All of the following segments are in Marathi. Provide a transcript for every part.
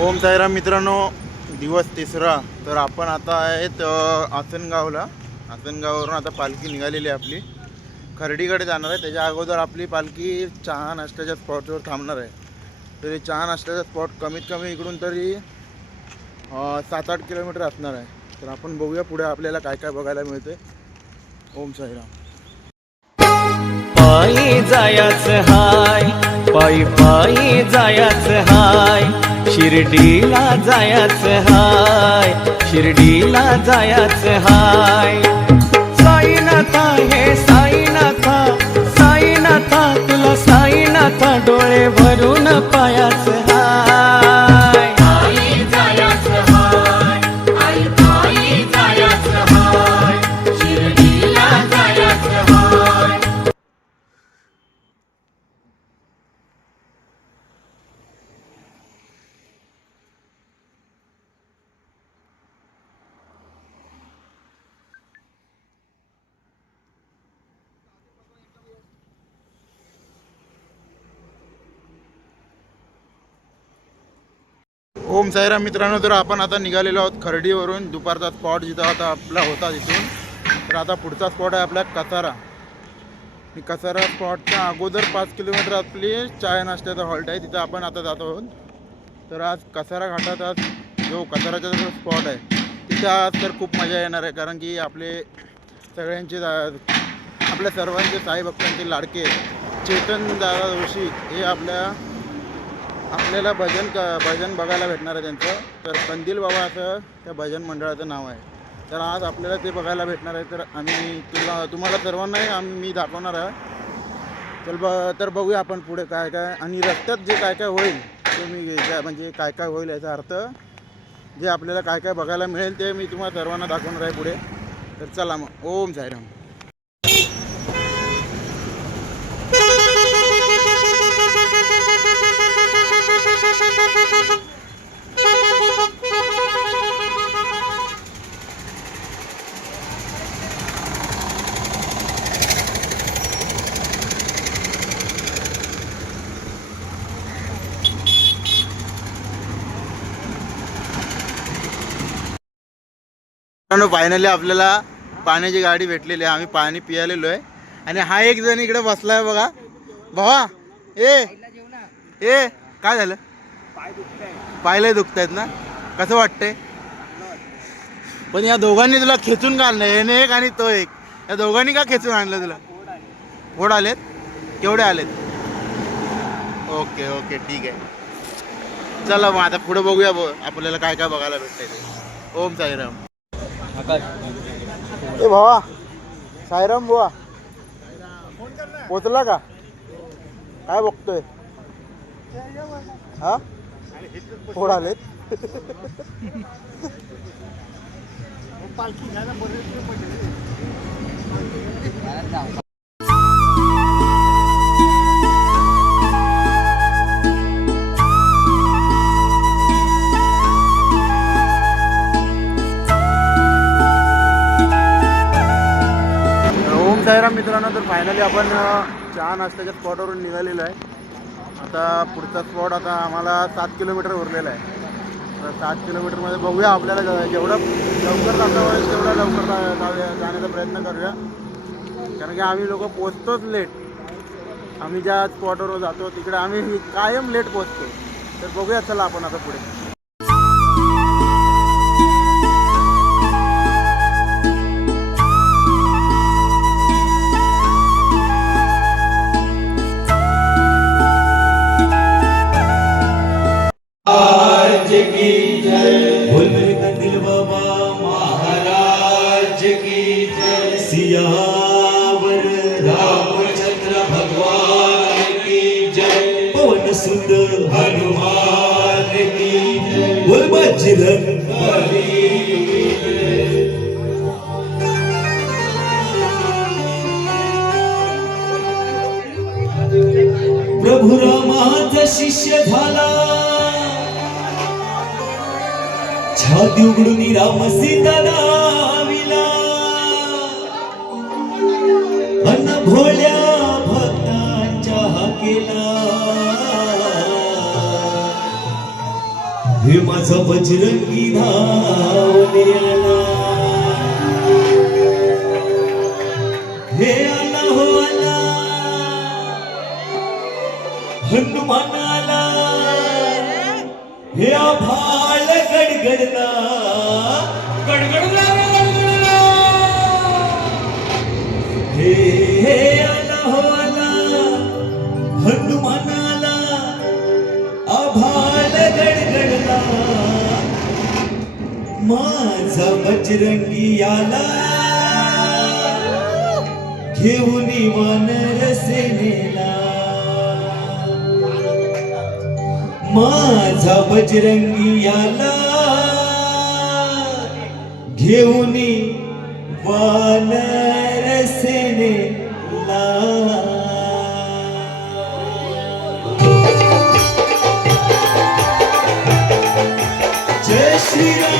ओम साईराम मित्रांनो, दिवस तिसरा. तर आपण आता आहेत आसनगावला. आसनगाववरून आता पालखी निघालेली आहे आपली, खर्डीकडे जाणार आहे. त्याच्या अगोदर आपली पालखी चहा नाश्त्याच्या स्पॉटवर थांबणार आहे. तरी चहा नाश्त्याचा स्पॉट कमीत कमी इकडून तरी 7-8 किलोमीटर असणार आहे. तर आपण बघूया पुढे आपल्याला काय काय बघायला मिळते. ओम साईराम. पायी जायाच हाय, पायी पायी जायाच हाय, शिर्डीला जायाच हाय, शिर्डीला जायाच हाय. साईनाथा हे साईनाथा, साईनाथा तुला साईनाथा डोळे भरून पायाच हाय. पायी जायाच हाय, आई पायी जायाच हाय, शिर्डीला जायाच हाय. ओम साईराम मित्रांनो, तर आपण आता निघालेलो आहोत खर्डीवरून. दुपारचा स्पॉट जिथं आता आपला होता तिथून. तर आता पुढचा स्पॉट आहे आपला कसारा. कसारा स्पॉटच्या अगोदर 5 किलोमीटर आपली चाय नाश्त्याचा हॉल्ट आहे, तिथं आपण आता जात आहोत. तर आज कसारा घाटात आज जो कसाराचा जो स्पॉट आहे तिथे आज तर खूप मजा येणार आहे. कारण की आपले सगळ्यांचे आपल्या सर्वांचे साई भक्तांचे लाडके चेतन दादा जोशी हे आपल्याला भजन बघायला भेटणार आहे त्यांचं. तर कंदील बाबा असं त्या भजन मंडळाचं नाव आहे. तर आज आपल्याला ते बघायला भेटणार आहे. तर आम्ही तुम्हाला सर्वांनाही मी दाखवणार आहे. तर बघूया आपण पुढे काय काय, आणि रस्त्यात जे काय काय होईल ते मी म्हणजे काय काय होईल याचा अर्थ जे आपल्याला काय काय बघायला मिळेल ते मी तुम्हाला सर्वांना दाखवणार आहे पुढे. तर चला मग. ओम साईराम. फायनली आपल्याला पाण्याची गाडी भेटलेली आहे. आम्ही पाणी पियालेलो आहे. आणि हा एक जण इकडे बसला आहे बघा. भावा ए काय झालं? पायला दुखतायत ना? कसं वाटतंय? पण या दोघांनी तुला खेचून का आणलं? याने एक आणि तो एक, या दोघांनी का खेचून आणलं तुला? फोड आलेत? केवढे आलेत? ओके ओके ठीक आहे. चला मग आता पुढे बघूया आपल्याला काय काय बघायला भेटतंय ते. ओम साईराम. ए भावा, साईराम बुवा पोचला का? काय बघतोय? हा फोड आलेत? ओम साईराम मित्रांनो, तर फायनली आपण चहा नाश्त्याच्या स्पॉटवरून निघालेलो आहे. आता पुढचा स्पॉट आता आम्हाला 7 किलोमीटर उरलेला आहे. तर 7 किलोमीटरमध्ये बघूया आपल्याला जेवढं लवकर जाता होईल तेवढा लवकर जाण्याचा प्रयत्न करूया. कारण की आम्ही लोक पोचतोच लेट. आम्ही ज्या स्पॉटवर जातो तिकडे आम्ही कायम लेट पोचतो. तर बघूया चला आपण आता पुढे. बोल मेरे कंदील बाबा महाराज की जय. सियावर रामचंद्र भगवान की जय. पवन सुत हनुमान की जय. बोल बजरंग बली. प्रभु रामाचा शिष्य झाला, छाती उघडून राम सीता दाविला. अन भोळ्या भक्तांच्या हाकेला हे माझा बजरंगी धावले आला, हे आला हो आला, हनुमान आला, हे आभाळ गडगडला, गडगडला गडगडला, हे आला हो आला, हनुमान आला, आभाळ गडगडला, माझा बजरंगी आला, घेऊन वानर सेनेला, माझा बजरंगी आला, घेऊन वानर सेनेला. जय श्रीराम.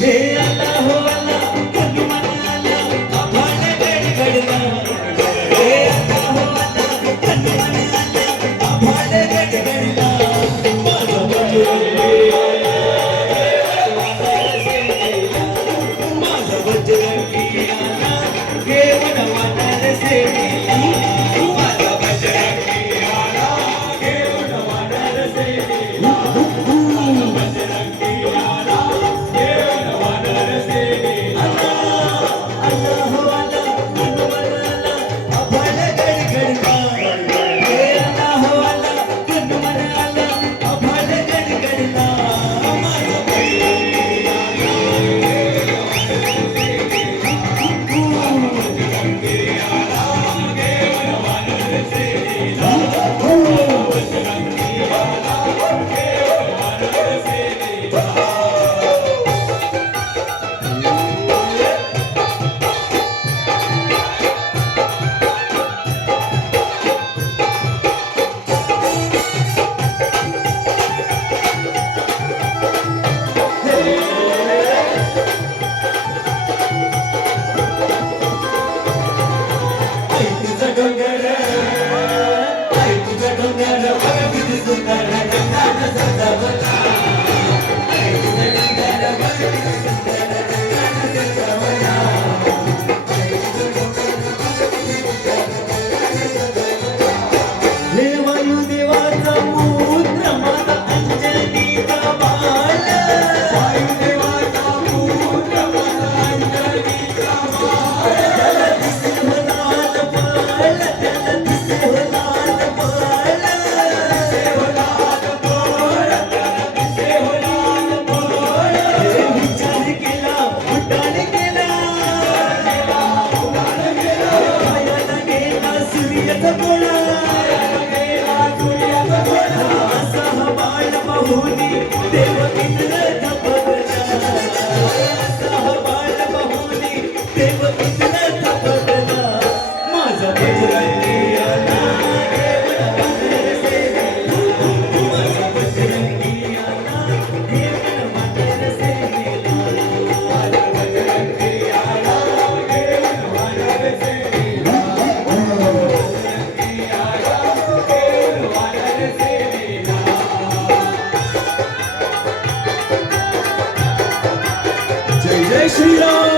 हे आला हो आला, हनुमान आला, आभाळ गडगडला, हे आला हो आला, हनुमान आला, आभाळ गडगडला, माझा बजरंगी माझा बजरंगी आला, घेऊन वानर सेनेला, माझा बजरंगी आला, घेऊन वानर सेनेला, माझा बजरंगी आला, घेऊन वानर सेनेला. आला हो आला, हनुमान आला, आभाळ गडगडला, हे आला हो आला, हनुमान आला, आभाळ गडगडला, माझा बजरंगी आला, आई तुझा डोंगर, आई तुझा डोंगर, बघ किती सुंदर रंगाचा सजवला, आई तुझा डोंगर, बघ किती सुंदर रंगाचा सजवला, हे वायुदेवाचा पुत्र माझा अंजनीचा बाळ, वायुदेवाचा पुत्र माझा अंजनीचा बाळ, त्याला दिसे हो लाल बाळ, त्याला दिसे हो लाल बाळ, दिसे हो लाल बाळ, त्याला दिसे हो लाल बाळ, हे विचार केला, उड्डाण केला, पायाला गेला सूर्याचा गोळा, असा हा बाळ पाहुनी देव इंद्र धपकला, असा हा बाळ पाहुनी देव इंद्र धपकला, माझा बजरंगी आला, घेऊन वानर सेनेला, माझा बजरंगी आला, घेऊन वानर सेनेला, माझा बजरंगी आला, घेऊन वानर सेनेला, बजरंगी आला, घेऊन वानर सेनेला. जय जय श्रीराम.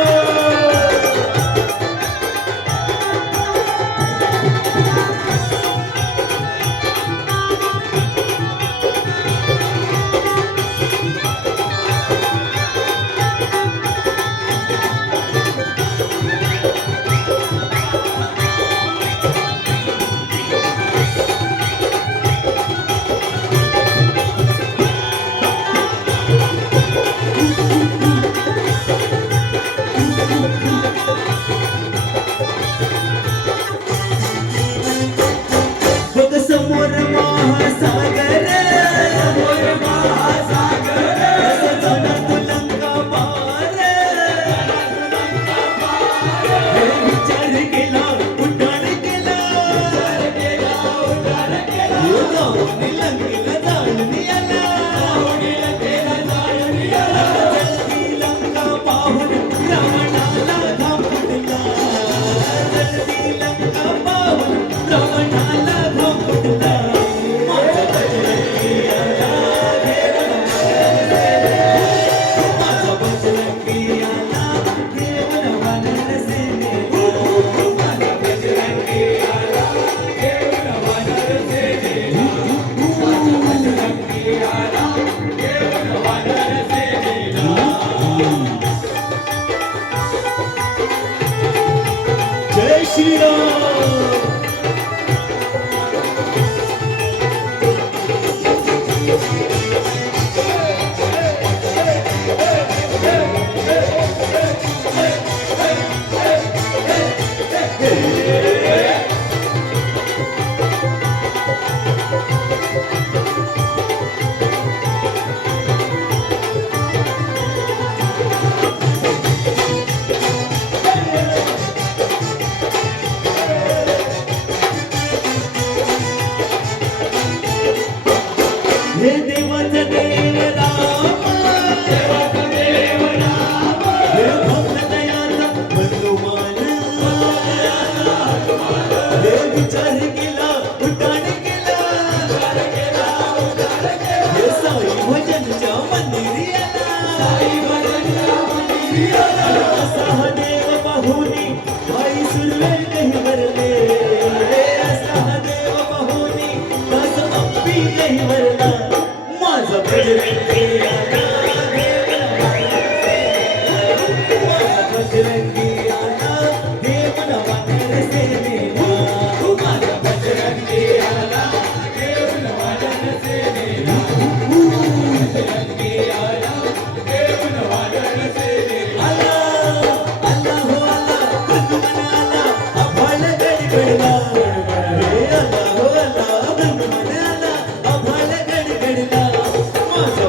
हे देवाचा देव राम हे भक्त दयाचा बंधुमान हे विचार केला उड्डाण केला हे साई भजनच्या मंदिरी आला असा हा देव पाहुनी आई सुरवे नाही वरले असा हा देव पाहुनी दास अप्पी नाही वरला माझा बजरंगी आला माझा बजरंगी आला देव नवानर सेवेला माझा बजरंगी आला देव नवानर सेवेला बजरंगी आला देव नवानर सेवेला आला हो आला बंधुमन आला आभाळ गडगडला हे आला हो आला बंधुमन आला आभाळ गडगडला माझा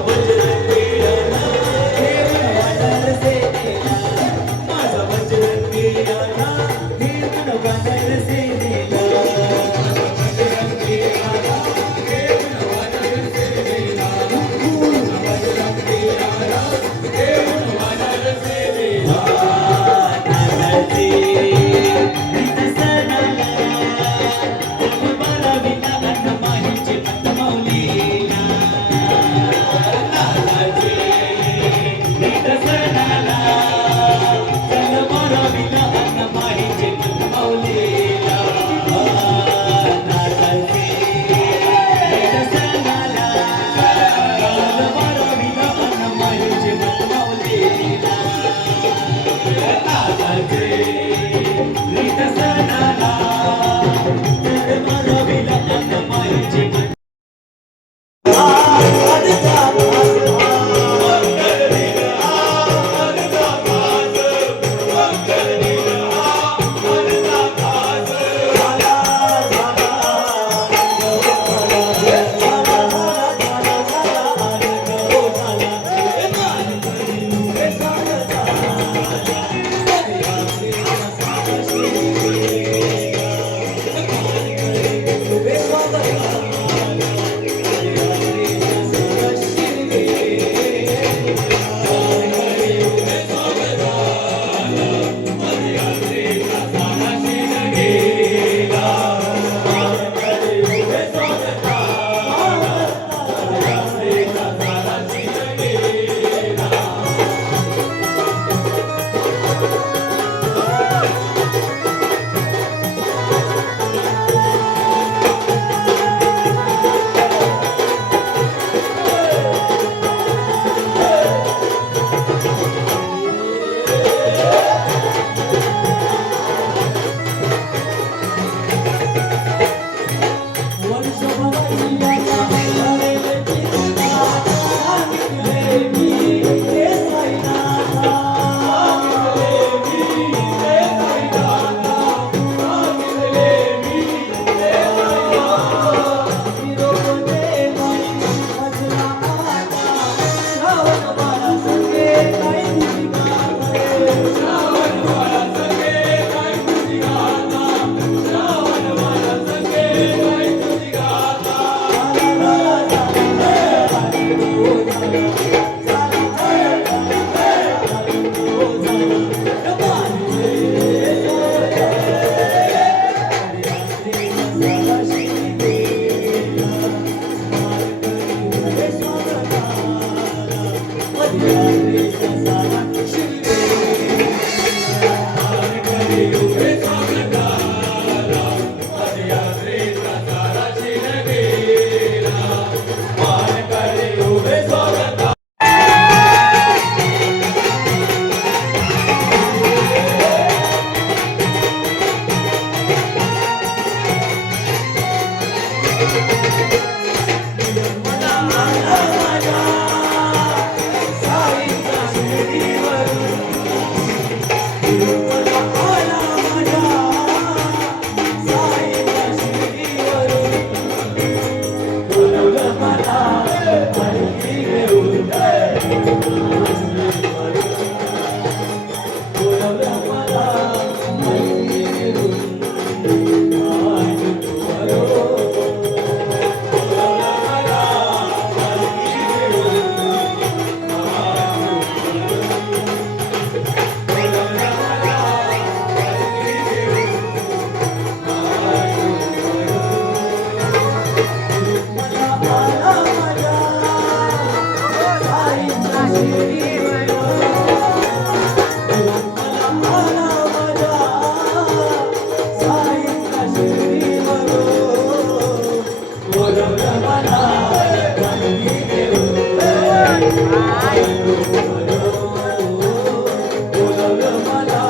बोलवलं मला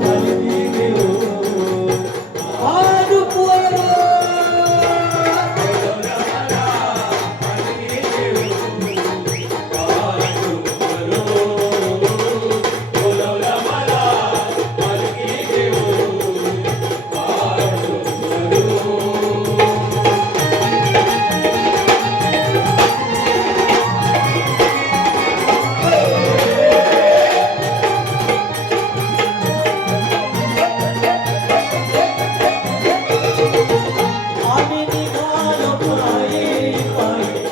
पालखी घेऊन आडू पोरं. आम्ही निघालो पायी पायी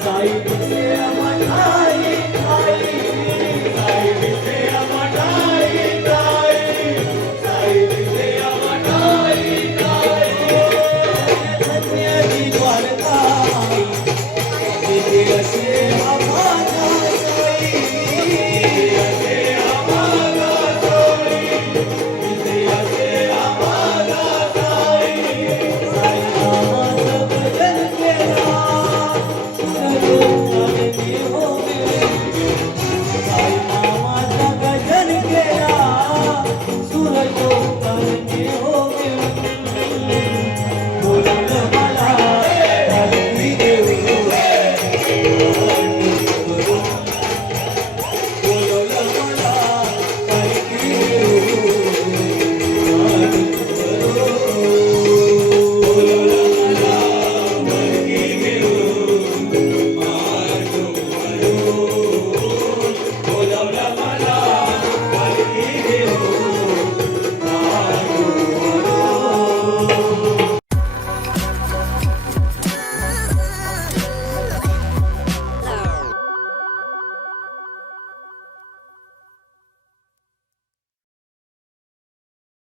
साईबाचे मठाई ठाई साईबाचे मठाई ठाई साईबाचे मठाई ठाई धन्य ती द्वारका आई तिथे असे